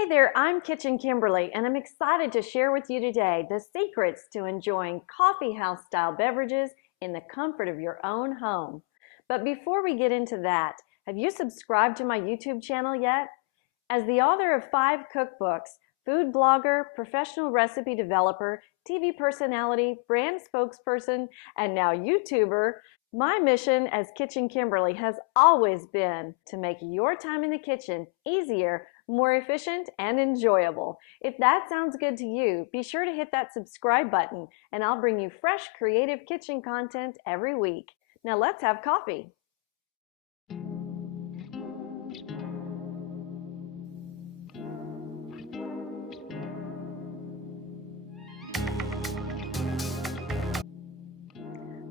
Hey there, I'm Kitchen Kimberly, and I'm excited to share with you today the secrets to enjoying coffee house style beverages in the comfort of your own home. But before we get into that, have you subscribed to my YouTube channel yet? As the author of 5 cookbooks, food blogger, professional recipe developer, TV personality, brand spokesperson, and now YouTuber, my mission as Kitchen Kimberly has always been to make your time in the kitchen easier, more efficient, and enjoyable. If that sounds good to you, be sure to hit that subscribe button and I'll bring you fresh, creative kitchen content every week. Now let's have coffee.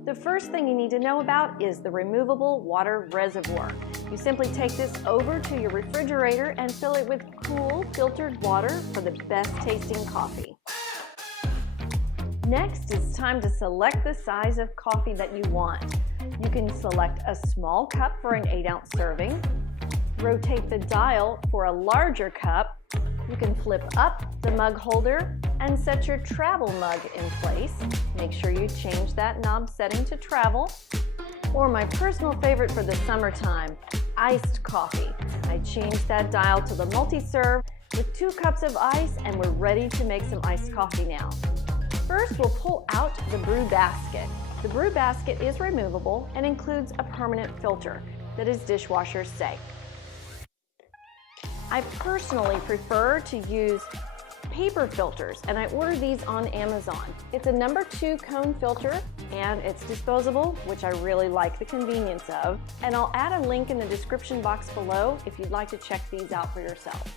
The first thing you need to know about is the removable water reservoir. You simply take this over to your refrigerator and fill it with cool, filtered water for the best tasting coffee. Next, it's time to select the size of coffee that you want. You can select a small cup for an 8-ounce serving, rotate the dial for a larger cup, you can flip up the mug holder and set your travel mug in place. Make sure you change that knob setting to travel. Or my personal favorite for the summertime, iced coffee. I changed that dial to the multi-serve with 2 cups of ice and we're ready to make some iced coffee now. First, we'll pull out the brew basket. The brew basket is removable and includes a permanent filter that is dishwasher safe. I personally prefer to use paper filters, and I order these on Amazon. It's a number 2 cone filter and it's disposable, which I really like the convenience of. And I'll add a link in the description box below if you'd like to check these out for yourself.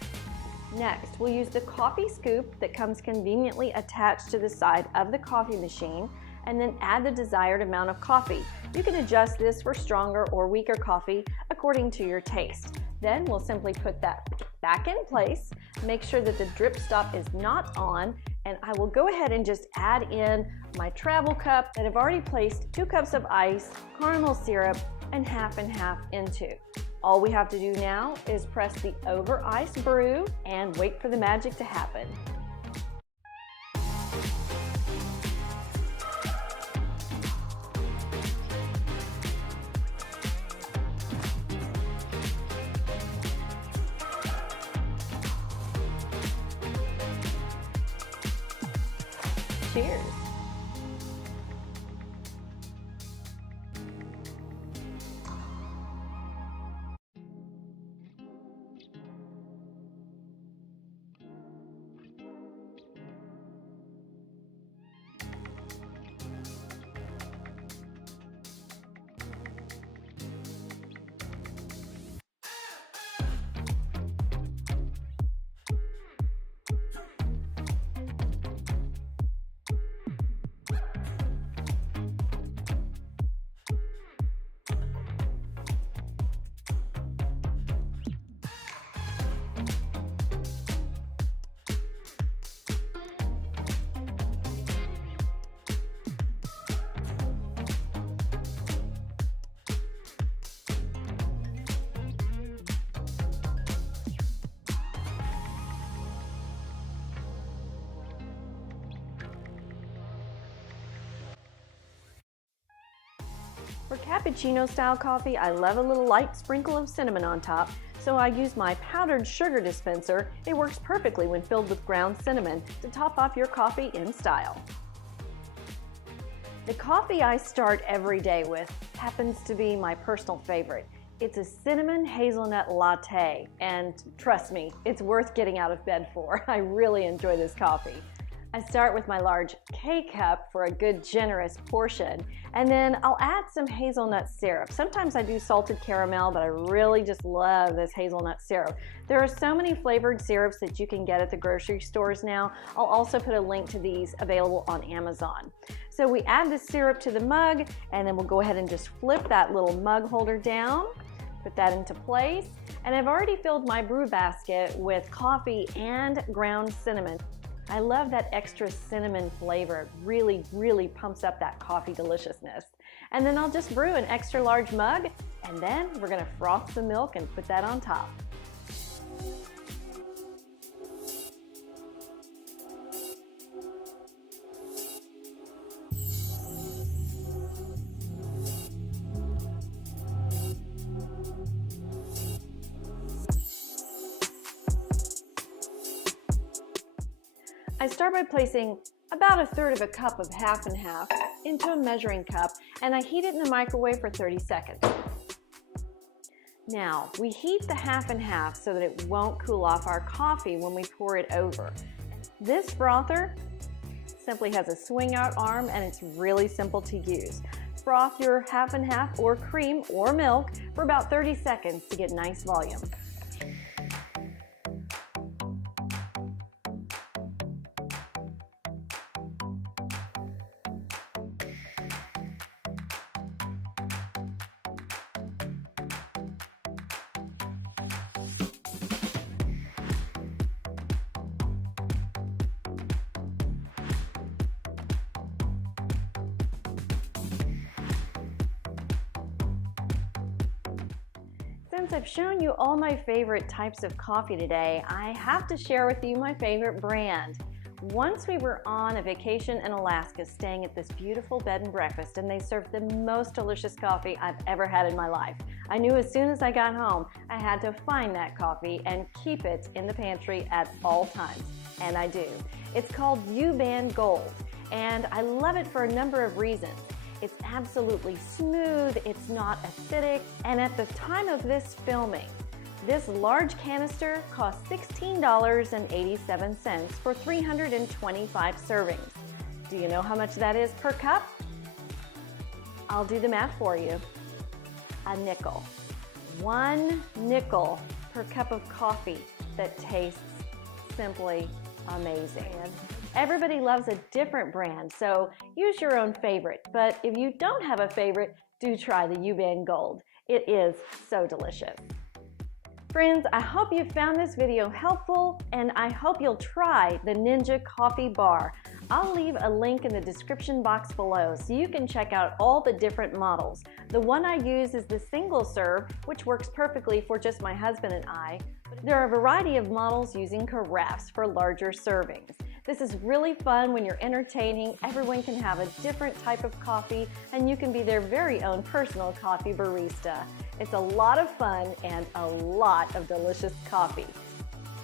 Next, we'll use the coffee scoop that comes conveniently attached to the side of the coffee machine and then add the desired amount of coffee. You can adjust this for stronger or weaker coffee according to your taste. Then we'll simply put that back in place, make sure that the drip stop is not on, and I will go ahead and just add in my travel cup that I've already placed 2 cups of ice, caramel syrup, and half into. All we have to do now is press the over ice brew and wait for the magic to happen. Cheers! For cappuccino style coffee, I love a little light sprinkle of cinnamon on top, so I use my powdered sugar dispenser. It works perfectly when filled with ground cinnamon to top off your coffee in style. The coffee I start every day with happens to be my personal favorite. It's a cinnamon hazelnut latte, and trust me, it's worth getting out of bed for. I really enjoy this coffee. I start with my large K-cup for a good generous portion, and then I'll add some hazelnut syrup. Sometimes I do salted caramel, but I really just love this hazelnut syrup. There are so many flavored syrups that you can get at the grocery stores now. I'll also put a link to these available on Amazon. So we add the syrup to the mug, and then we'll go ahead and just flip that little mug holder down, put that into place, and I've already filled my brew basket with coffee and ground cinnamon. I love that extra cinnamon flavor. It really pumps up that coffee deliciousness. And then I'll just brew an extra large mug, and then we're gonna froth the milk and put that on top. I start by placing about 1/3 of a cup of half and half into a measuring cup, and I heat it in the microwave for 30 seconds. Now, we heat the half and half so that it won't cool off our coffee when we pour it over. This frother simply has a swing out arm and it's really simple to use. Froth your half and half or cream or milk for about 30 seconds to get nice volume. Since I've shown you all my favorite types of coffee today, I have to share with you my favorite brand. Once we were on a vacation in Alaska staying at this beautiful bed and breakfast, and they served the most delicious coffee I've ever had in my life. I knew as soon as I got home I had to find that coffee and keep it in the pantry at all times, and I do. It's called U-Band Gold, and I love it for a number of reasons. It's absolutely smooth, it's not acidic, and at the time of this filming, this large canister costs $16.87 for 325 servings. Do you know how much that is per cup? I'll do the math for you. A nickel. 1 nickel per cup of coffee that tastes simply amazing. Everybody loves a different brand, so use your own favorite. But if you don't have a favorite, do try the U-Band Gold. It is so delicious. Friends, I hope you found this video helpful, and I hope you'll try the Ninja Coffee Bar. I'll leave a link in the description box below so you can check out all the different models. The one I use is the single serve, which works perfectly for just my husband and I. There are a variety of models using carafes for larger servings. This is really fun when you're entertaining. Everyone can have a different type of coffee, and you can be their very own personal coffee barista. It's a lot of fun and a lot of delicious coffee.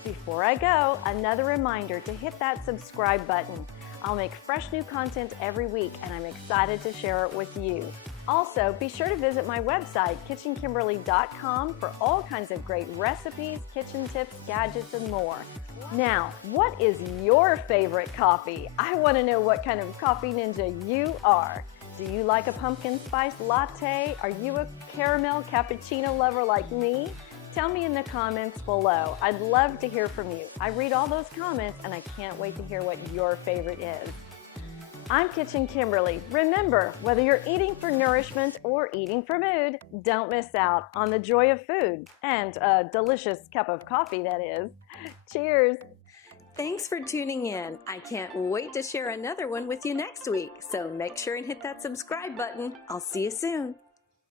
Before I go, another reminder to hit that subscribe button. I'll make fresh new content every week, and I'm excited to share it with you. Also, be sure to visit my website, kitchenkimberley.com, for all kinds of great recipes, kitchen tips, gadgets, and more. Now, what is your favorite coffee? I want to know what kind of coffee ninja you are. Do you like a pumpkin spice latte? Are you a caramel cappuccino lover like me? Tell me in the comments below. I'd love to hear from you. I read all those comments, and I can't wait to hear what your favorite is. I'm Kitchen Kimberly. Remember, whether you're eating for nourishment or eating for mood, don't miss out on the joy of food and a delicious cup of coffee, that is. Cheers! Thanks for tuning in. I can't wait to share another one with you next week, so make sure and hit that subscribe button. I'll see you soon.